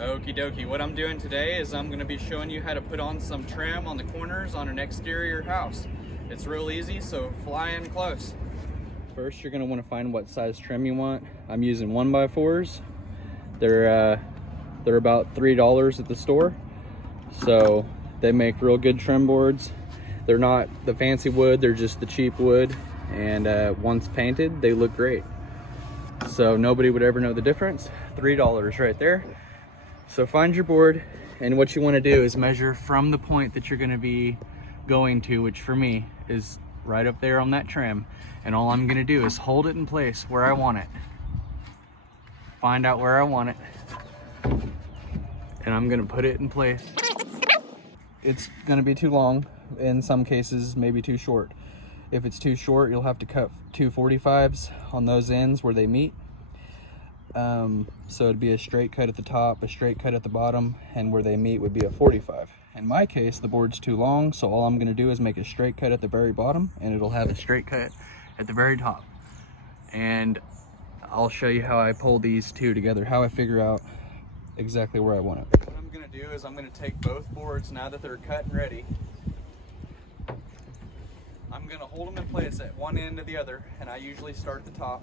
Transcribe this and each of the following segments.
Okie dokie, what I'm doing today is I'm going to be showing you how to put on some trim on the corners on an exterior house. It's real easy, so fly in close. First, you're going to want to find what size trim you want. I'm using 1x4s. They're about $3 at the store. So they make real good trim boards. They're not the fancy wood, they're just the cheap wood. And once painted, they look great. So nobody would ever know the difference. $3 right there. So find your board, and what you want to do is measure from the point that you're going to be going to, which for me is right up there on that trim. And all I'm going to do is hold it in place where I want it. Find out where I want it. And I'm going to put it in place. It's going to be too long, in some cases maybe too short. If it's too short, you'll have to cut 2 45s on those ends where they meet. So it'd be a straight cut at the top, a straight cut at the bottom, and where they meet would be a 45. In my case, the board's too long, so all I'm going to do is make a straight cut at the very bottom, and it'll have a straight cut at the very top. And I'll show you how I pull these two together, how I figure out exactly where I want it. What I'm going to do is I'm going to take both boards now that they're cut and ready. I'm going to hold them in place at one end to the other, and I usually start at the top.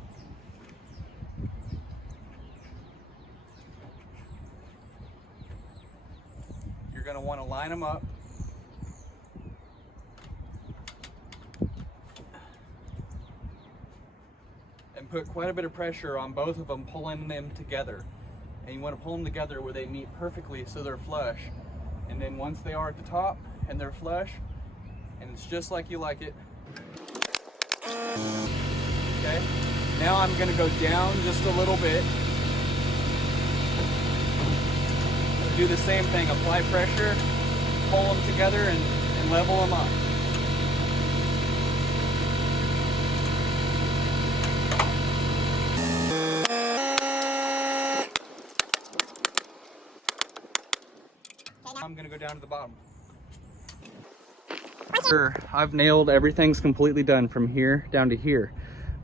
You're going to want to line them up. And put quite a bit of pressure on both of them, pulling them together. And you want to pull them together where they meet perfectly so they're flush. And then once they are at the top and they're flush, and it's just like you like it. Okay, now I'm going to go down just a little bit. Do the same thing, apply pressure, pull them together and level them up. I'm going to go down to the bottom. Sure, I've nailed everything's completely done from here down to here,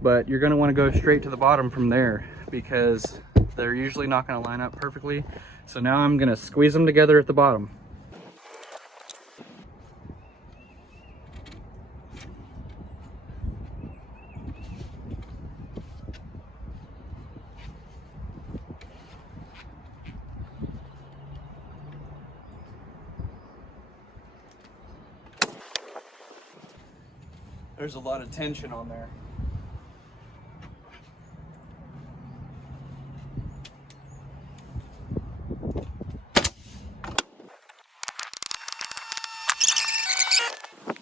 but you're going to want to go straight to the bottom from there because they're usually not going to line up perfectly. So now I'm going to squeeze them together at the bottom. There's a lot of tension on there.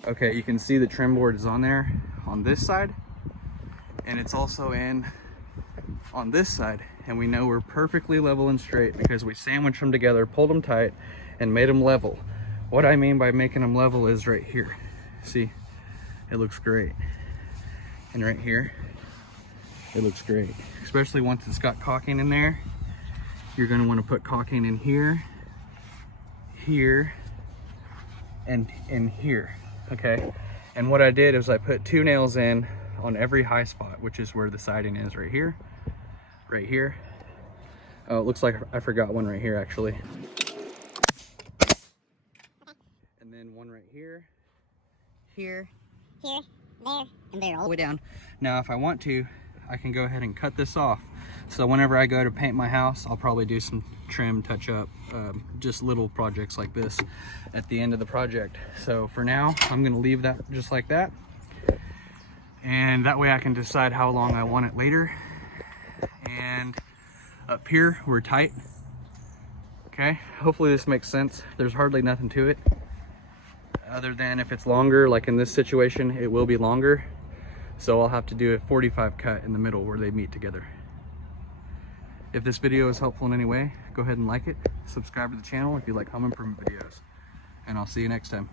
Okay, you can see the trim board is on there on this side, and it's also in on this side, and we know we're perfectly level and straight because we sandwiched them together, pulled them tight, and made them level. What I mean by making them level is right here. See, it looks great. And right here, it looks great. Especially once it's got caulking in there. You're gonna wanna put caulking in here, here, and in here. Okay, and what I did is I put 2 nails in on every high spot, which is where the siding is, right here, right here. Oh, it looks like I forgot one right here actually. And then one right here, here, there, and there, all the way down. Now if I want to, I can go ahead and cut this off. So whenever I go to paint my house, I'll probably do some trim, touch up, just little projects like this at the end of the project. So for now, I'm gonna leave that just like that. And that way I can decide how long I want it later. And up here, we're tight. Okay, hopefully this makes sense. There's hardly nothing to it. Other than if it's longer, like in this situation, it will be longer. So I'll have to do a 45 cut in the middle where they meet together. If this video is helpful in any way, go ahead and like it, subscribe to the channel if you like home improvement videos, and I'll see you next time.